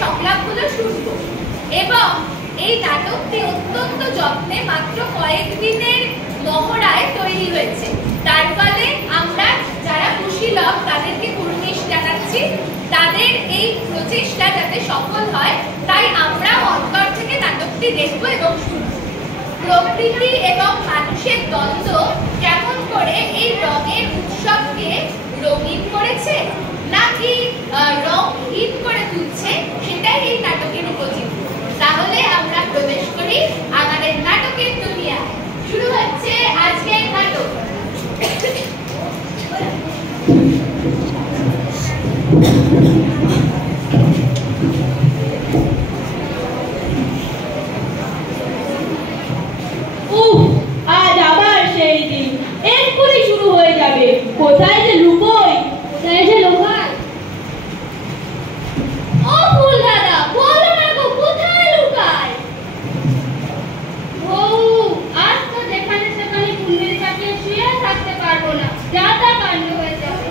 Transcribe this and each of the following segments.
সংলাপগুলো শুনব এবং এই নাটকটি অত্যন্ত যত্নে মাত্র কয়েকদিনের মহড়ায় তৈরি হয়েছে। তার ফলে আমরা যারা কুশীলব তাদেরকে কুর্নিশ জানাচ্ছি, তাদের এই প্রচেষ্টা যাতে সফল হয় তাই আমরা অন্তর থেকে নাটকটি দেখব এবং শুনব। প্রকৃতি এবং মানুষের দ্বন্দ্ব কেমন করে এই রঙের উৎসবকে রঙিন করেছে নাকি রঙহীন করে তুলছে সেটাই এই নাটকের উপচিত্র। তাহলে আমরা প্রবেশ করি আমাদের নাটকের দুনিয়ায়। শুরু হচ্ছে আজকের নাটক। আজ আবার সেই দিন, এক্ষুনি শুরু হয়ে যাবে। কোথায় যে লুকোই, কোথায় যে লুকাই? ও ফুল দাদা, বলো না গো, কোথায় লুকাই? ও আজ তো যেখানে সেখানে কুন্ডলি কাটিয়ে শুয়ে থাকতে পারবো না, যা তা কাণ্ড হয়ে যাবে।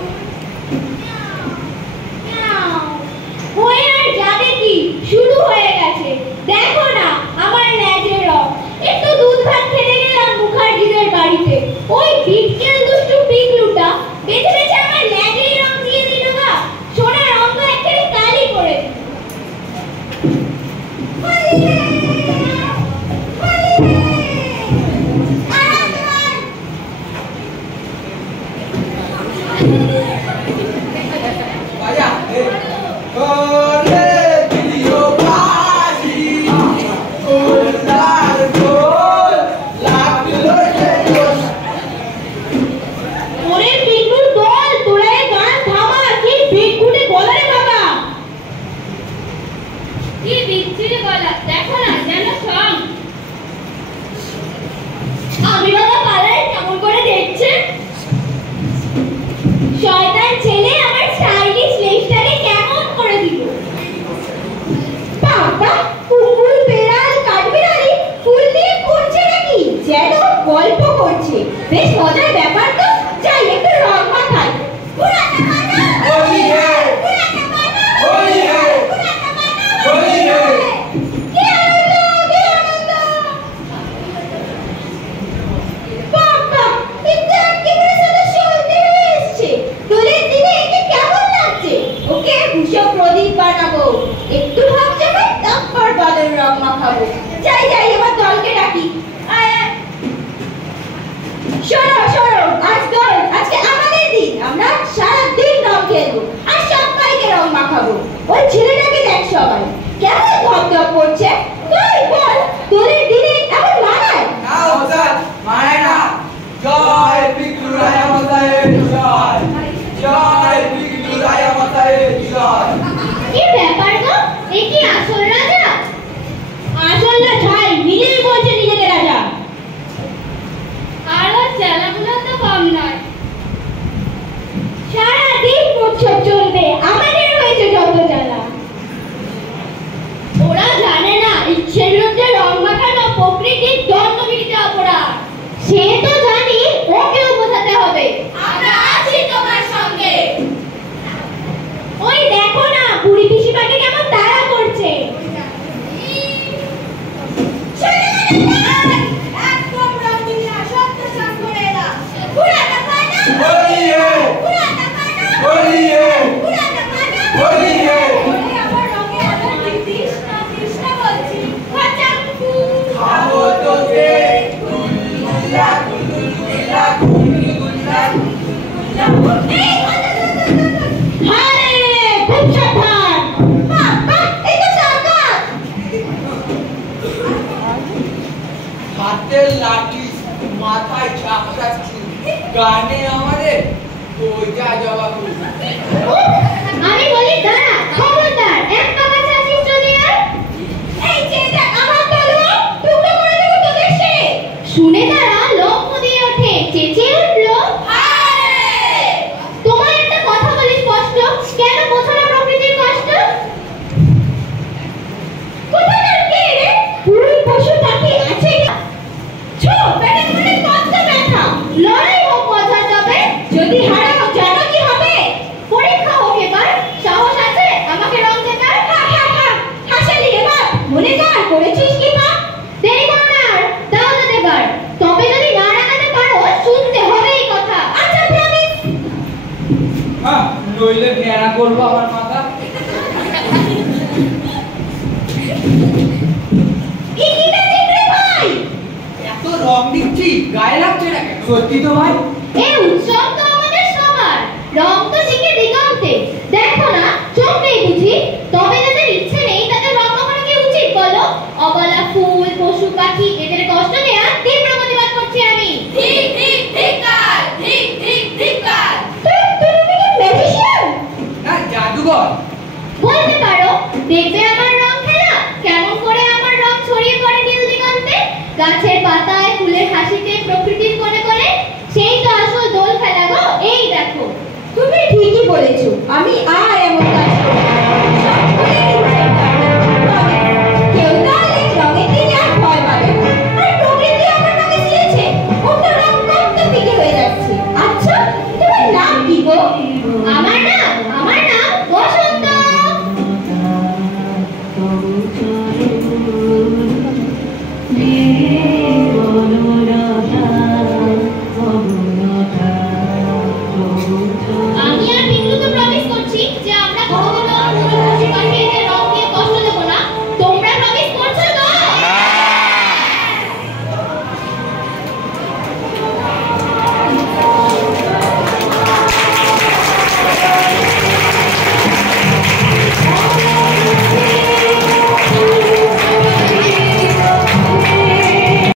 হয়ে আর যাবে কি, শুরু হয়ে গেছে। দেখো না আমার ন্যাজের রং। একটু দুধ ভাত খেতে গেলাম মুখার্জিদের বাড়িতে, ওই বিটকেল দুষ্টু পিগলুটা বেঁচে বেঁচে আমার ন্যাজের রং দিয়ে দিল গা। সোনার রং তো একেবারে কালি করে দিল। বেশ মজার ব্যাপার তো। যাই একটু রং মাখাই। প্রদীপ বানাবো, একটু ভাব যাবে, তারপর বাদের রং মাখাবো। যাই যাই এবার দলকে ডাকি। শোনো শোনো, আজকে আমাদের দিন, আমরা সারা দিন রং খেলবো আর সবাইকে রং মাখাবো। ওই ছেলেটাকে দেখ সবাই কেমন ধপধপ করছে। তুই বল, তোদের দিনে এমন মানায়? না ওস্তাদ, মানায় না। জয় পিকলু রায়া মাতায়ের জয়, জয় পিকলু রায়া মাতায়ের জয়। কি ব্যাপার গো, এ কি আসল রাজা? আসল না ছাই, নিজেই বলছে নিজেকে রাজা। আর ওর চেলাগুলো তো কম নয়। সারাদিন উৎসব চলবে, আমাদের হয়েছে যত জ্বালা। ওরা জানে না ইচ্ছের বিরুদ্ধে রং মাখানো প্রকৃতির দণ্ডবিধিতে অপরাধ। সে তো জানি, ওকেও বোঝাতে হবে। আমরা আছি তোমার সঙ্গে। ওই দেখো না বুড়ি পিসিমাকে কেমন তাড়া করছে। হাতের লাঠি, মাথায় ঝাপটা চুল, গানে আমাদের ওই যা জবাব। আমি বলি দাঁড়া, খবরদার, এক পা কাছে আসিস যদি আর। এই চেটা আমার তলোয়ার টুকরো করে দেব তোদের সে। শুনে তারা লোক মুদিয়ে ওঠে, চেঁচিয়ে উঠলো, হায়! তোমার একটা কথা বলি স্পষ্ট, কেন বোঝো না প্রকৃতির কষ্ট? কোথাকার কে রে? পুরো পশু পাখি আছে না? ছো পেটে পেটে কত ব্যথা। লড়াই হোক মজা যাবে, যদি হারাও জানো কি হবে? পরীক্ষা হোক এবার, সাহস আছে আমাকে রং দেবার? হা হা হা। নইলে ঘেরা করবো আমার মাথা। এত রং দিচ্ছি গায়ে লাগছে না কেন? সত্যি তো ভাই, এই উৎসব তো আমাদের সবার, রং তো শিখে দিগন্তে। দেখো না, চোখ নেই বুঝি? তবে যাদের ইচ্ছে নেই তাদের রং মাখানো কি উচিত বলো? অবলা ফুল, পশু পাখি এদের কষ্ট দেয়া তীব্র প্রতিবাদ করছি আমি। ঠিক ঠিক ধিক্কার, ঠিক ঠিক ধিক্কার। তুমি কি ম্যাজিশিয়ান? না জাদুঘর। বলতে পারো, দেখবে আমার রং খেলা কেমন করে আমার রং ছড়িয়ে পড়ে নীল দিগন্তে, গাছের পাতায়, ফুলের হাসিতে, প্রকৃতির কোণে কোণে। সেই তো আসল দোল খেলা গো, এই দেখো। তুমি ঠিকই বলেছো, আমি আর এমন কাজ করব না। সব ভুলে গেছি তবে কেউ তাহলে রঙের দিকে আর ভয় পাবে না। আর প্রকৃতি আমার রঙে ছিলেছে, ওটা রং কত ফিকে হয়ে যাচ্ছে। আচ্ছা, তোমার নাম কি গো? আমার নাম বসন্ত। মেরে বলো